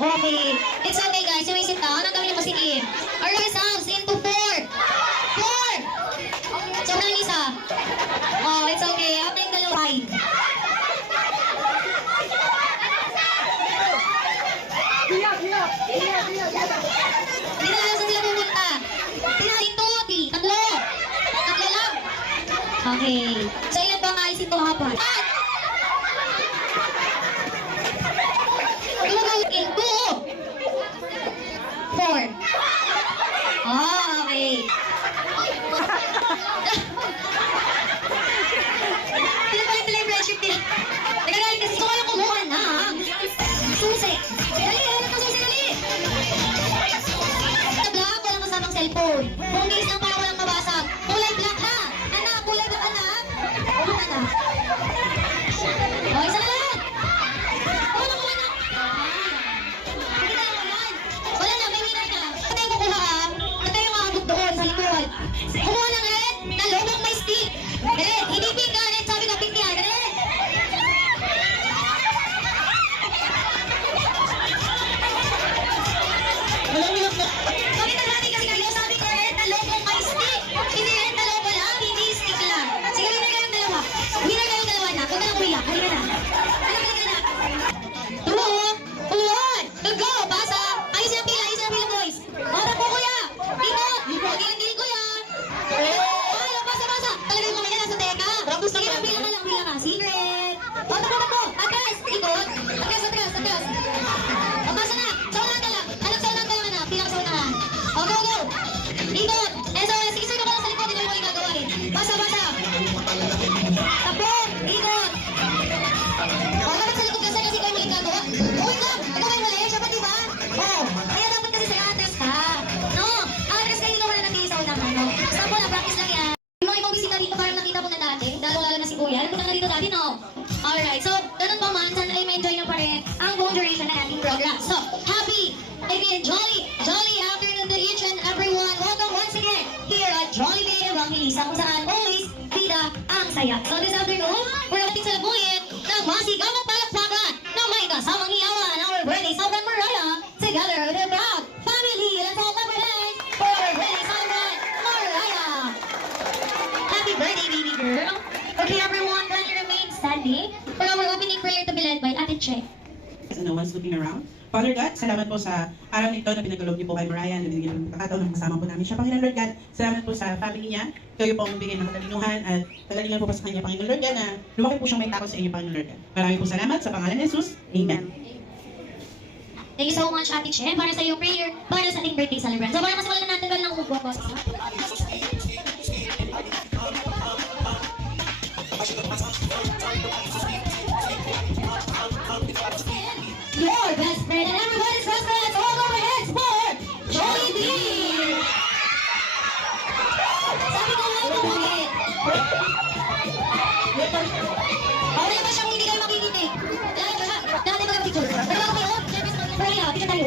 Okay. It's okay guys. You may sit down. Ang dami niyo masigit. Our ourselves into 4. 4! Sobrang isa. Oh, it's okay. After yung dalawa. 5. Hindi na lang saan sila pumunta. Pinahin 2, 3. Tatlo. Tatlo lang. Okay. So, ilan ba ang aalisin ko hapon? In 2. 4. Oh, okay. Hindi pa rin pala yung pressure niya. Nagagalit kasi. So, kayo kumuha na. Susi. Dali, ano ka susi, dali. Sa black, walang kasamang cellphone. Bungis lang para walang mabasag. Kulay black ha. Anak, kulay black anak. Kuha na. O, isa na lang. Kuha na. Hindi na yan. Wala na, may winner na. Ito yung kukuha ha. Ito yung aabot doon sa likod. Kumuha ng red na lobong may stick. Red, hindi pink ha. Red, sabi ko pink yan. Red. Bakit naghati kasi kayo? Sabi ko red na lobong may stick. Hindi red na lobo lang, hindi stick lang. Sige, winner kayong dalawa. Winner kayong dalawa na. Huwag na lang umiyak. Halika na. Halika na. 2, 1, go! Pasa! Ayos yung pila boys. Oras po kuya. Dito. Giling kuya. Ayaw, pasa. Talagang mamaya nasa teka. Sige na, bilang ka. Secret. Takbo. Atras. Ikot. Atras. O, pasa na. Saunahan ka lang. Alam, saunahan ka lang na. Pinakasaunahan. O, go. Ikot. Sige, sino ka lang sa likod. Hindi mo yung gagawin. Pasa. Takbo. Ikot. O, dapat sa likod kasi kayo may gagawa. Uy lang. Ito kayo mali. Siya pa diba? O, kaya dapat kasi sa'yo atras ka. No? Atras ka, hindi ka wala natin sa unahan. No? Sample na, practice lang yan. Yung mga ibang bisita dito, parang nakita mo na dati. Lalo na si Kuya. Alam mo na dito dati, no? Alright, so, ganun pa man, sana ay ma-enjoy nyo pa rin ang buong duration ng ating program. So, happy, jolly afternoon to each and everyone. Welcome once again here at Jollibee Evangelista, kung saan always bida ang saya. So, this afternoon, we're ating salabuhin ng masigamang palakpakan na may kasamang hiyawan, our birthday celebrant Mariah, together with her proud family. Let's all clap our hands for our birthday celebrant Mariah. Happy birthday, baby girl. Okay, everyone, can you remain standing for our opening prayer to be led by Ate Che. And no one's looking around. Father God, salamat po sa araw nito na pinagkaloob niyo po kay Mariah, na binigyan ng pagkakataon na kasama po namin siya. Panginoon Lord God, salamat po sa family niya. Kayo po ang bigay ng katalinuhan at kagalingan po pa sa kanya, Panginoon Lord God, na lumaki po siyang may takot sa inyo, Panginoon Lord God. Maraming po salamat sa pangalan ni Jesus. Amen. Thank you so much, Ate Che, para sa iyong prayer, para sa ating birthday celebrant. So, para mas wala natin ng upo ko. Your best friend and everybody's best friend. All over heads for Jollibee. Sabi ko nga ito ulit. Okay ba siyang hindi kayo makikinig? Dati ba picture? Pero ako kayo? Pero picture tayo.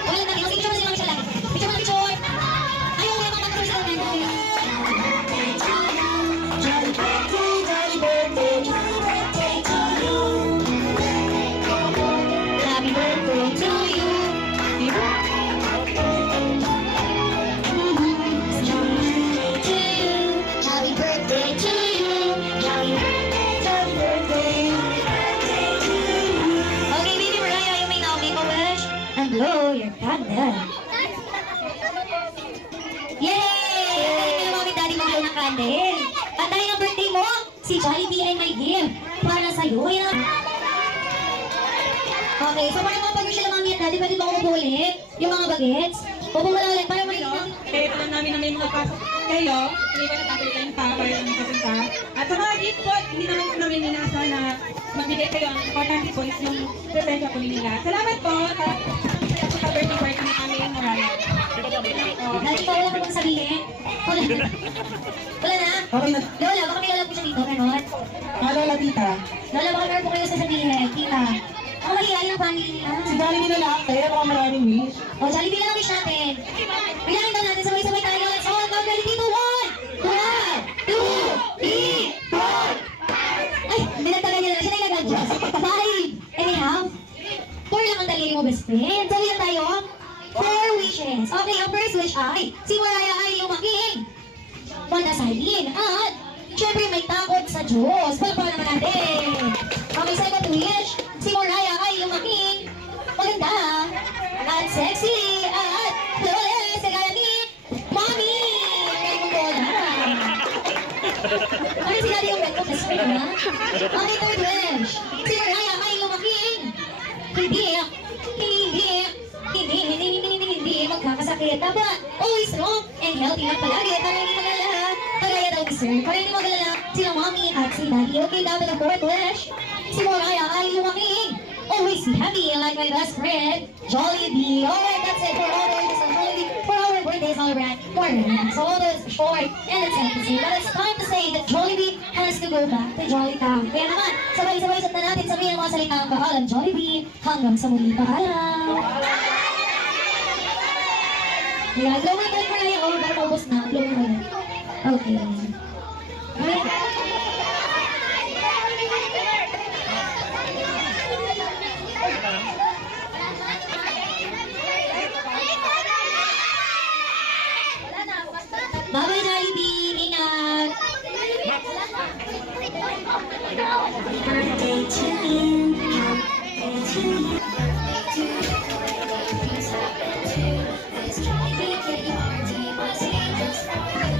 Wala na, picture mo siya lang. Picture. Ayaw mo yung mga picture sila namin. Happy birthday to you. Happy birthday to you. Happy birthday. Okay, baby Mariah, you may now make a wish and blow your candle. Yay! Mami, daddy mag-blow ng candle. At dahil ang birthday mo, si Jollibee ay may gift para sa'yo. Okay, so para mapag-wish sila mami at daddy, pwede ba ako ulit yung mga bagets? Upo mo lang ulit para marinig natin. Kaya ito lang namin na may mga pasok kayo, hindi ba natapos kayo pa para yung kapunta. At sa mga gift po, hindi naman po namin inasa na magbigay kayo. Ang importante po is yung presensya po nila. Salamat po sa birthday party na kami yung Mariah. Daddy pa, wala ka bang sabihin? Wala na? Okay na. Lola, baka may alam po siya dito, ganon? Lola, tita. Lola, baka meron po kayo sasabihin, tita. Ako mahihayin ang family nila. Si Jollibee na lang, kaya baka maraming wish. O, Jollibee na lang wish natin. Bilangin daw natin, sabay-sabay tayo. Let's all count ready dito. 1, 2, 3, 4. Ay, binagtagan niya na. Siya na ilagay. 5, wishes. Okay, ang first wish ay si Mariah ay lumaking manasalin at syempre may takot sa Diyos. Palpakan naman natin. Okay, second wish, si Mariah ay lumaking maganda at sexy at flawless kagaya ni Mommy! Kaya mo po na. Ano si Daddy yung red ko best friend, ha? Okay, third wish, si Mariah ay lumaking hindi magkakasakit. Dapat always strong and healthy lang palagi para hindi magalala. Kagaya daw ni Sir, para hindi magalala sila Mommy at si Daddy. Okay, dapat ang fourth wish, si Mariah ay lumaking always be happy like my best friend, Jollibee. Alright, that's it for all the wishes of Jollibee for our birthday celebrant, Morgan. So all those short and it's time to say, but it's time to say that Jollibee has to go back to Jolly Town. Kaya naman, sabay-sabay na natin sabihin ang mga salitang paalam Jollibee. Hanggang sa muli, paalam. Yeah, blow my bell for na yung baka maubos na. Blow my bell. Okay. Bye-bye, Jollibee! Ingat! Birthday to you, birthday to you. This Jollibee cake party must be just for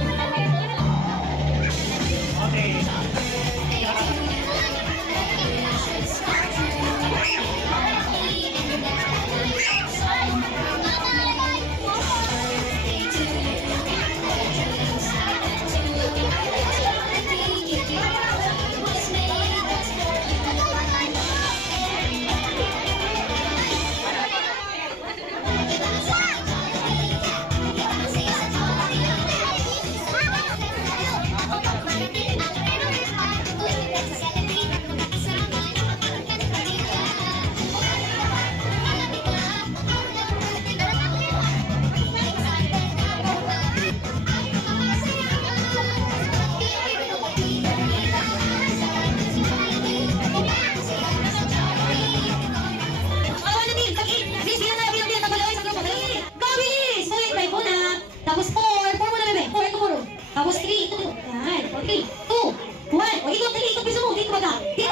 tapos 4 muna bebe, 4 ito puro. Tapos 3, ito dito. Yan, 3, 2, 1. O, ikot, ikot, piso mo, dito baga. Dito,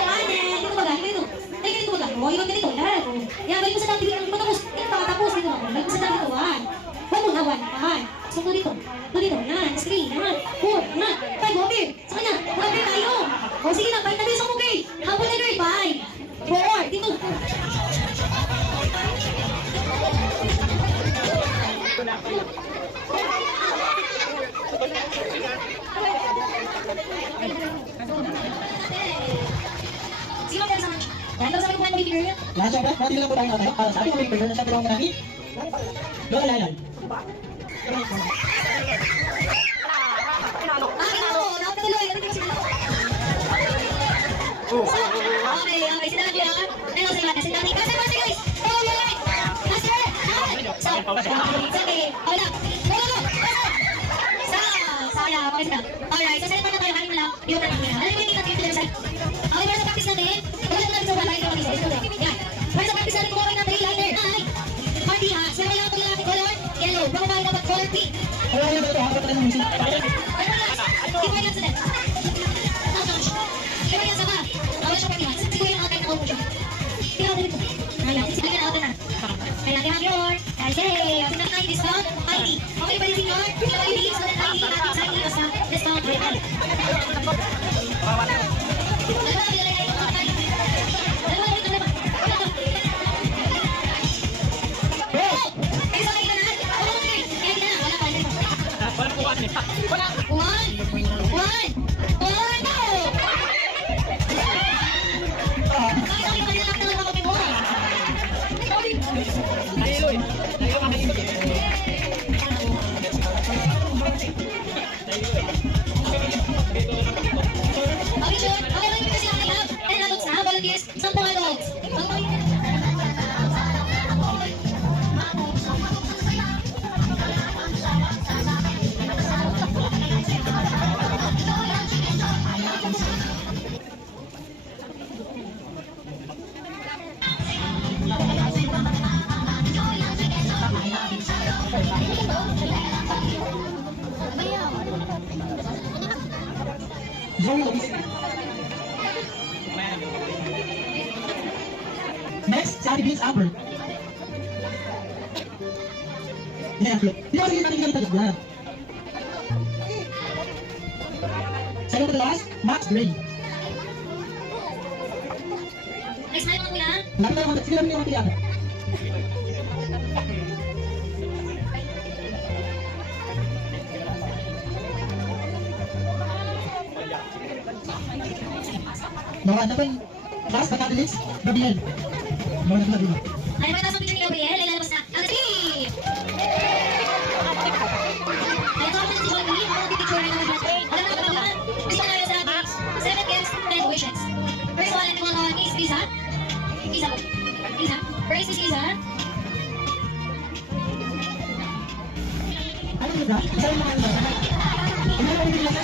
dito baga, dito. Dito baga. O, ikot, dito. Yan, o. Yan, balik mo sa dati, hindi mo tapos. Dito, tapos, dito. Balik mo sa dati, 1. 1 muna, 1. So, dito. Dito, yan, 3, yan, 4, yan. 5, okay. Sa kanya, 1, tayo. O, sige na, 5 na piso mo, okay. Habol na girl, 5, 4, dito. Sino kaya sa mga? Yan daw sabi ko mga girl. Lahat syempre, pati lang po tayo tayo para sa ating mga girl na syempre ang marami. Lola Lalan. Nakatuloy. Okay, sila lang. Ano sa ilan? Kasi dati. Kasi mga guys. Oh, yan. Master. Okay. Wala. Sayang. Okay, sila. Alright, so salita na tayo. Haling na lang. Yung tanong nila. Alam mo yung tingnan dito sa okay, para sa practice natin. Wala na natin sa wala. Yan. Para sa practice natin, kumuha natin eyeliner. Ay. Party ha. Sila lang ito lalaki color. Yellow. Baka ba dapat color pink? Wala na ito. Ako pa lang music. Iba yan sa net. Iba yan sa ba? Awal siya pag-iwas. Siguro yung outline na ako siya. Tingnan natin ito. Ayan. Sige na auto na. Kaya natin mag-your. Guys, hey. Sinang tayo discount. ID. Okay ba yung senior? Yung ID. So that ID natin sa inyo sa discount. Zoe Luis. Next, si Ate Vince Albert. Yan, di ba sige natin ganito dyan? Second to the last, Max Gray. Next time mo kuya. Lapit na naman, sige namin yung mga Mga ano ba yung last but not the least, Gabriel. Mga ano ba Ay, may taas ng picture ni Gabriel. Ay, lalabas na. Ang three! Ay, ito ako na si Jollibee. Ako nagpipicture na naman. Alam mo na kapag gusto na sa box. 7 gifts, 10 wishes. First one, ito mga is Pizza. Pizza. Pizza. First is Pizza. Ano ba? Isa yung mga ano ba? Ano ba yung mga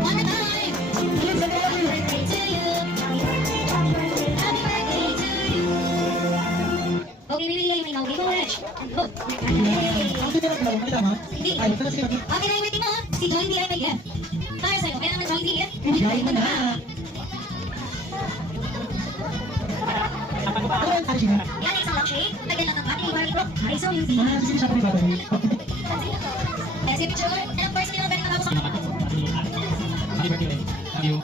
One more time. Happy birthday to you. Happy birthday to you. Okay, bibigyan yung ikaw. Ikaw, Resh. Go. Yay. Ang sige na ginawa, may tama? Hindi. Ay, ito na sige natin. Okay na yung birthday mo, ha? Si Jollibee ay may gift. Para sa'yo. Kaya naman Jollibee gift. Bigay mo na. Ano yung sabi siya? Yan ay isang lampshade. Lagyan lang ng bati ni Barbie Pro. Ay, so easy. Mga sige siya pa rin babay. Next picture. And of course, hindi naman galing matapos ang Happy birthday. Love you.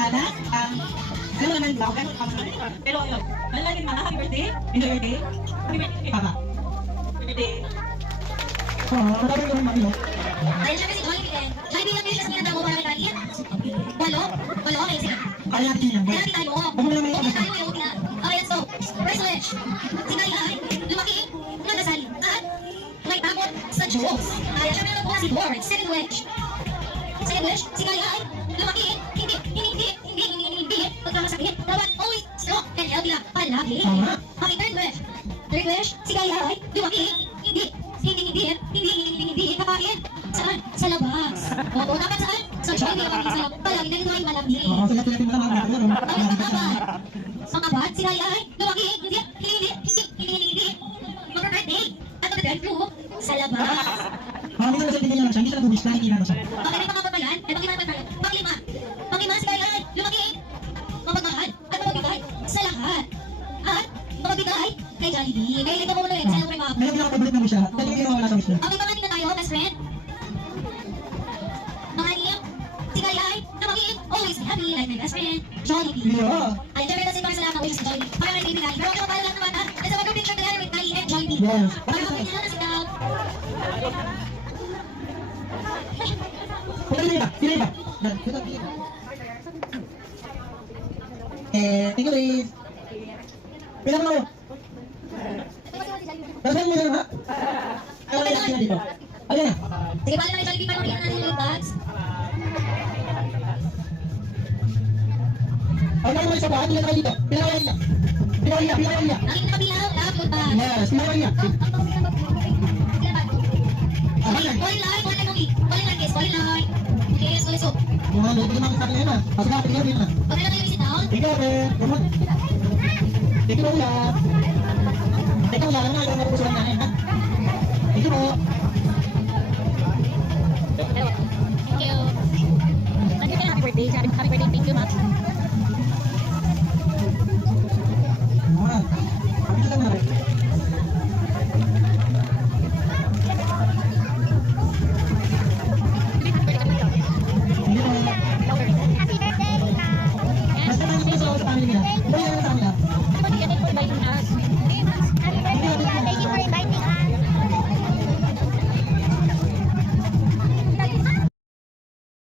Ana, sino naman lang, ano pa naman. Pero ayun, malalagin man, happy birthday, enjoy your day, happy birthday, Papa. happy birthday. Madami ko rin mami, no? Dahil syempre si Jollibee din. Jollibee lang wishes niya daw mo para kay Kalian. Walo? Walo? Okay, sige. Kaya natin yan. Kaya natin tayo. Huwag mo naman yung Okay tayo, okay na. Okay, let's go. First wish. Si Kalian, lumaki, nadasal, at may takot sa Diyos. Kaya syempre nakuha si Lord. Second wish. Second wish, si Kalian, lumaki, hindi, pagkamasakit, dapat always strong and healthy na palagi. Tama. Okay, third wish. Third wish, si Kalian, lumaki, hindi, kakain. Saan? Sa labas. Oo, dapat saan? Sa Jollibee kapag sa labas. Palagi na ito ay malamig. Oo, sige natin mo naman. Okay, ang apat, si Kalian, lumaki, hindi. Mag-birthday. At mag-drive thru sa labas. Mami na nasa tingin lang siya, hindi siya nag-wish, hindi na siya. Okay, may pangkapat pa yan? May pangkapat pa yan. Panglima. Panglima, si Kalian, lumaki. Mapagmahal. At mapabigay sa lahat. At mapabigay kay Jollibee. Kaya ito ko muna yun. Sa'yo ko yung mga Meron pinaka-favorite na wish siya. Dali kayo mawala sa wish niya. okay, pangatin na tayo, best friend. Pangalim, si Kayay, na magiging always be happy like my best friend, Jollibee. Yeah. Ay, syempre kasi para sa lahat ng wishes ni Jollibee. Para kay Baby Kay. Pero okay, mapala lang naman ha. Let's have a picture together with Kay and Jollibee. Yes. Para kapit nila na si Dal. Pili ba? Pili ba? Yan, kita pili. Thank you, Liz. Pila mo. Nasaan mo na ha? Ano na natin dito? Alin na? Sige, pala na kay Jollibee. Para makita natin yung bags. Ano naman isa ba? Pila na dito? Pila na dito? Pila na dito? Nakita na kabilang, lahat yung bags. Yes, pila na dito? Okay, calling line, calling line, calling line, guys, calling line. Okay, let's go, let's go. Mga luto naman sa akin na. Kasi nga, tingnan din na. Okay na tayo visit down. Ikaw, come on. Ikaw mo yan. Ikaw mo yan. Ano nga yung napupusulan namin, ha? Ikaw mo. Thank you. Happy birthday, thank you, Max.